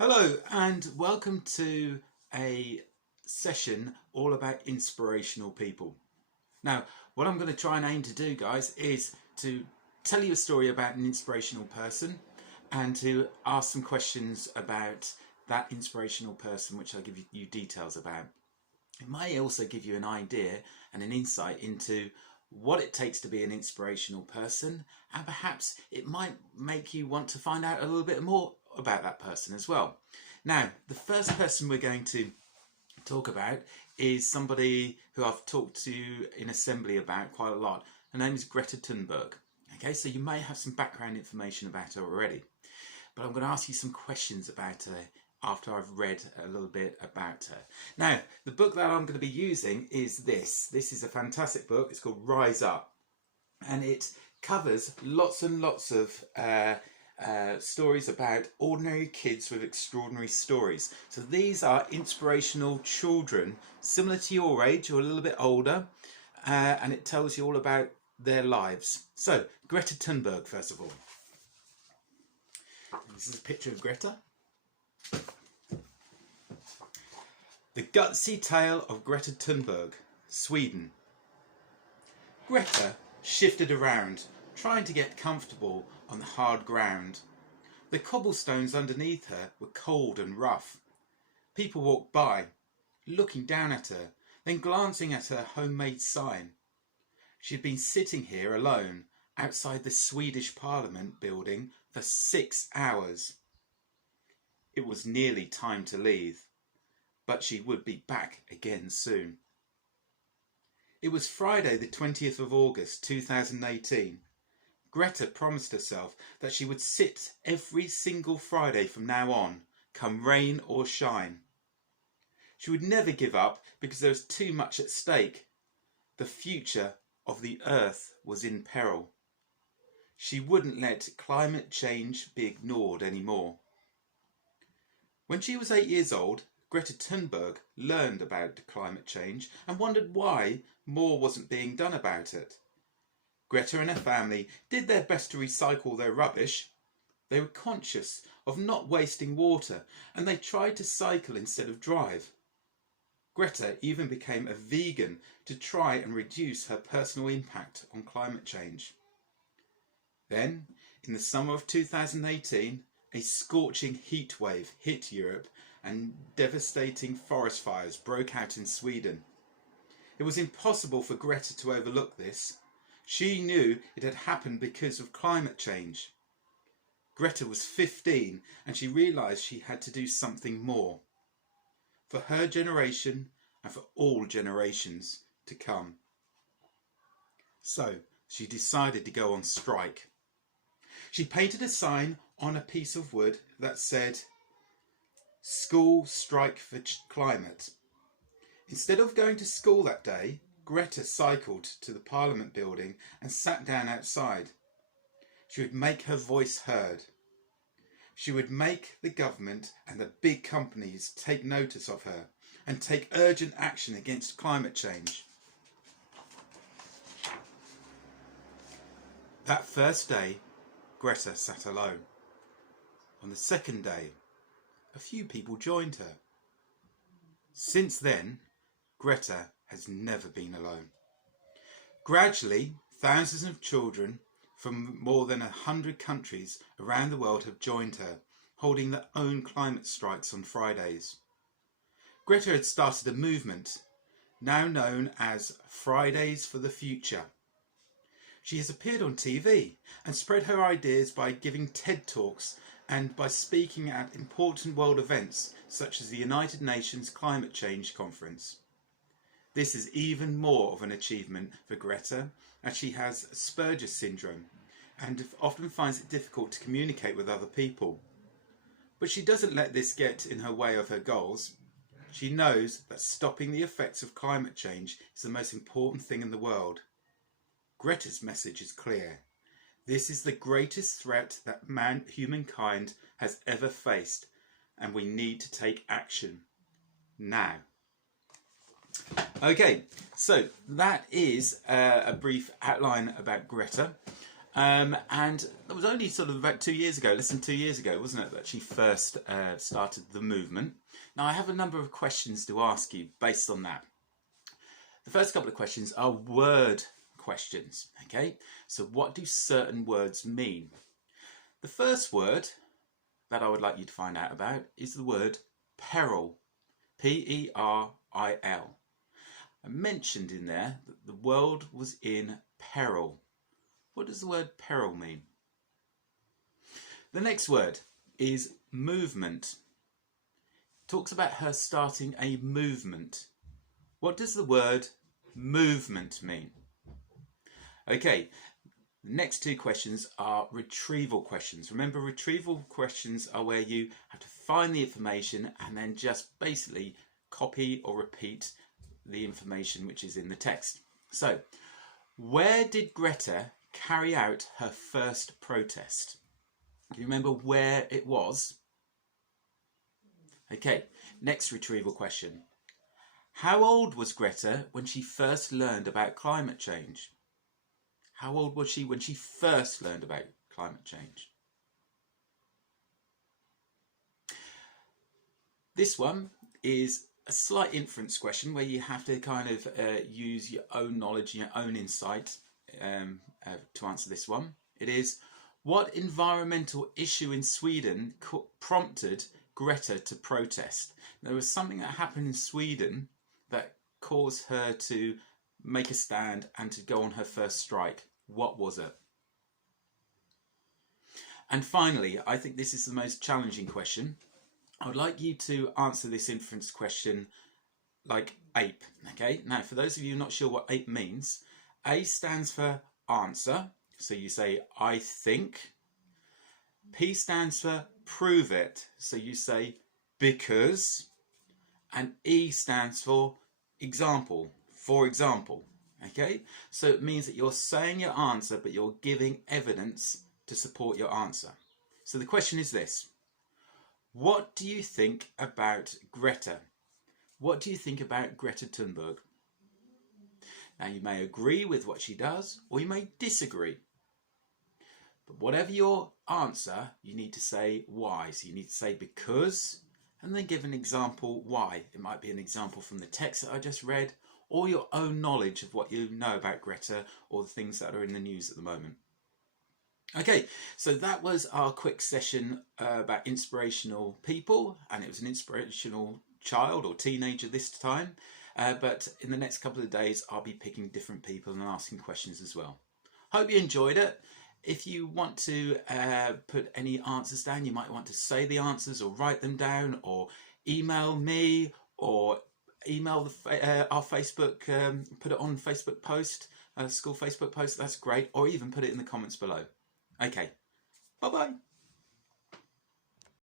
Hello and welcome to a session all about inspirational people. Now, what I'm going to try and aim to do, guys, is to tell you a story about an inspirational person and to ask some questions about that inspirational person, which I'll give you details about. It may also give you an idea and an insight into what it takes to be an inspirational person, and perhaps it might make you want to find out a little bit more about that person as well. Now, the first person we're going to talk about is somebody who I've talked to in assembly about quite a lot. Her name is Greta Thunberg. Okay, so you may have some background information about her already, but I'm going to ask you some questions about her after I've read a little bit about her. Now, the book that I'm going to be using is this. This is a fantastic book. It's called Rise Up, and it covers lots and lots of stories about ordinary kids with extraordinary stories. So these are inspirational children, similar to your age or a little bit older, and it tells you all about their lives. So, Greta Thunberg, first of all. And this is a picture of Greta. The gutsy tale of Greta Thunberg, Sweden. Greta shifted around, trying to get comfortable on the hard ground. The cobblestones underneath her were cold and rough. People walked by, looking down at her, then glancing at her homemade sign. She had been sitting here alone, outside the Swedish Parliament building, for 6 hours. It was nearly time to leave, but she would be back again soon. It was Friday the 20th of August 2018. Greta promised herself that she would sit every single Friday from now on, come rain or shine. She would never give up because there was too much at stake. The future of the Earth was in peril. She wouldn't let climate change be ignored anymore. When she was 8 years old, Greta Thunberg learned about climate change and wondered why more wasn't being done about it. Greta and her family did their best to recycle their rubbish. They were conscious of not wasting water, and they tried to cycle instead of drive. Greta even became a vegan to try and reduce her personal impact on climate change. Then, in the summer of 2018, a scorching heat wave hit Europe and devastating forest fires broke out in Sweden. It was impossible for Greta to overlook this. She knew it had happened because of climate change. Greta was 15 and she realised she had to do something more for her generation and for all generations to come. So she decided to go on strike. She painted a sign on a piece of wood that said, "School Strike for Climate." Instead of going to school that day, Greta cycled to the Parliament building and sat down outside. She would make her voice heard. She would make the government and the big companies take notice of her and take urgent action against climate change. That first day, Greta sat alone. On the second day, a few people joined her. Since then, Greta has never been alone. Gradually, thousands of children from more than 100 countries around the world have joined her, holding their own climate strikes on Fridays. Greta had started a movement, now known as Fridays for the Future. She has appeared on TV and spread her ideas by giving TED Talks and by speaking at important world events such as the United Nations Climate Change Conference. This is even more of an achievement for Greta, as she has Asperger's syndrome and often finds it difficult to communicate with other people. But she doesn't let this get in her way of her goals. She knows that stopping the effects of climate change is the most important thing in the world. Greta's message is clear. This is the greatest threat that humankind has ever faced, and we need to take action now. Okay, so that is a brief outline about Greta. And it was only sort of about 2 years ago, less than 2 years ago, wasn't it, that she first started the movement. Now, I have a number of questions to ask you based on that. The first couple of questions are word questions, okay? So what do certain words mean? The first word that I would like you to find out about is the word peril, P-E-R-I-L. I mentioned in there that the world was in peril. What does the word peril mean? The next word is movement. It talks about her starting a movement. What does the word movement mean? Okay, the next two questions are retrieval questions. Remember, retrieval questions are where you have to find the information and then just basically copy or repeat the information which is in the text. So, where did Greta carry out her first protest? Do you remember where it was? Okay, next retrieval question. How old was Greta when she first learned about climate change? How old was she when she first learned about climate change? This one is a slight inference question where you have to kind of use your own knowledge, your own insight to answer this one. It is, what environmental issue in Sweden prompted Greta to protest? There was something that happened in Sweden that caused her to make a stand and to go on her first strike. What was it? And finally, I think this is the most challenging question. I would like you to answer this inference question like APE. Okay, now for those of you not sure what APE means, A stands for answer, so you say I think. P stands for prove it, so you say because. And E stands for example, for example. Okay, so it means that you're saying your answer, but you're giving evidence to support your answer. So the question is this: what do you think about Greta? What do you think about Greta Thunberg? Now, you may agree with what she does, or you may disagree. But whatever your answer, you need to say why. So you need to say because, and then give an example why. It might be an example from the text that I just read, or your own knowledge of what you know about Greta, or the things that are in the news at the moment. Okay, so that was our quick session about inspirational people, and it was an inspirational child or teenager this time. But in the next couple of days, I'll be picking different people and asking questions as well. Hope you enjoyed it. If you want to put any answers down, you might want to say the answers or write them down, or email me, or email our Facebook, put it on Facebook post, school Facebook post, that's great, or even put it in the comments below. Okay, bye-bye.